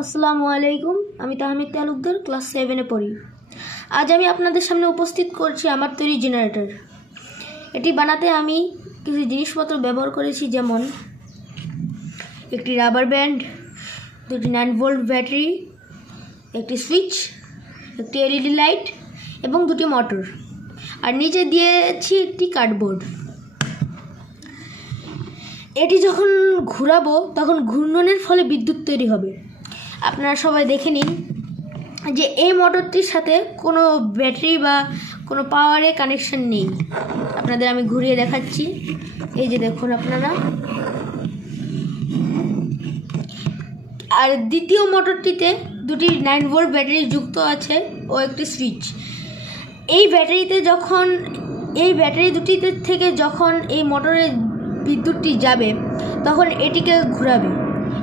আসসালামু আলাইকুম, আমি তাহমিদ তালুকদার, ক্লাস 7-এ পড়ি। আজ আমি আপনাদের সামনে উপস্থিত করছি আমার তৈরি জেনারেটর। এটি বানাতে আমি কিছু জিনিসপত্র ব্যবহার করেছি, যেমন একটি রাবার ব্যান্ড, দুটি 9 ভোল্ট ব্যাটারি, একটি সুইচ, একটি এলইডি লাইট এবং দুটি মোটর, আর নিচে দিয়েছি একটি কার্ডবোর্ড। এটি যখন ঘোরাবো তখন ঘূর্ণনের ফলে বিদ্যুৎ তৈরি হবে। আপনারা সবাই দেখে নিন যে এই মোটরটির সাথে কোনো ব্যাটারি বা কোনো পাওয়ারের কানেকশন নেই। আপনাদের আমি ঘুরিয়ে দেখাচ্ছি। এই যে দেখুন আপনারা। আর দ্বিতীয় মোটরটিতে দুটি 9 ভোল্ট ব্যাটারি যুক্ত আছে ও একটি সুইচ। এই ব্যাটারি দুটিতে থেকে যখন এই মোটরের বিদ্যুৎটি যাবে তখন এটিকে ঘোরাবে,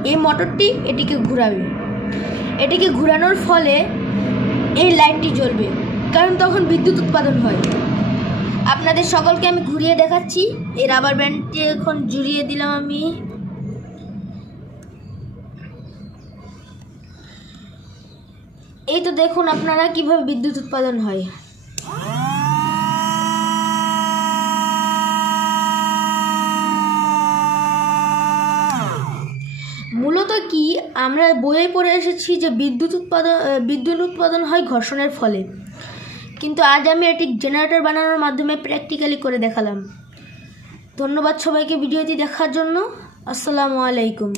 এই মোটরটি এটিকে ঘোরাবে। এটিকে ঘোরানোর ফলে এই লাইটটি জ্বলবে, কারণ তখন বিদ্যুৎ উৎপাদন হয়। আপনাদের সকলকে আমি ঘুরিয়ে দেখাচ্ছি। এই রাবার ব্যান্ডটি এখন জুড়িয়ে দিলাম আমি। এই তো দেখুন আপনারা কিভাবে বিদ্যুৎ উৎপাদন হয়। মূলত কি আমরা বইয়ে পড়ে এসেছি যে বিদ্যুৎ উৎপাদন হয় ঘর্ষণের ফলে, কিন্তু আজ আমি এটি জেনারেটর বানানোর মাধ্যমে প্র্যাকটিক্যালি করে দেখালাম। ধন্যবাদ সবাইকে ভিডিওটি দেখার জন্য। আসসালামু আলাইকুম।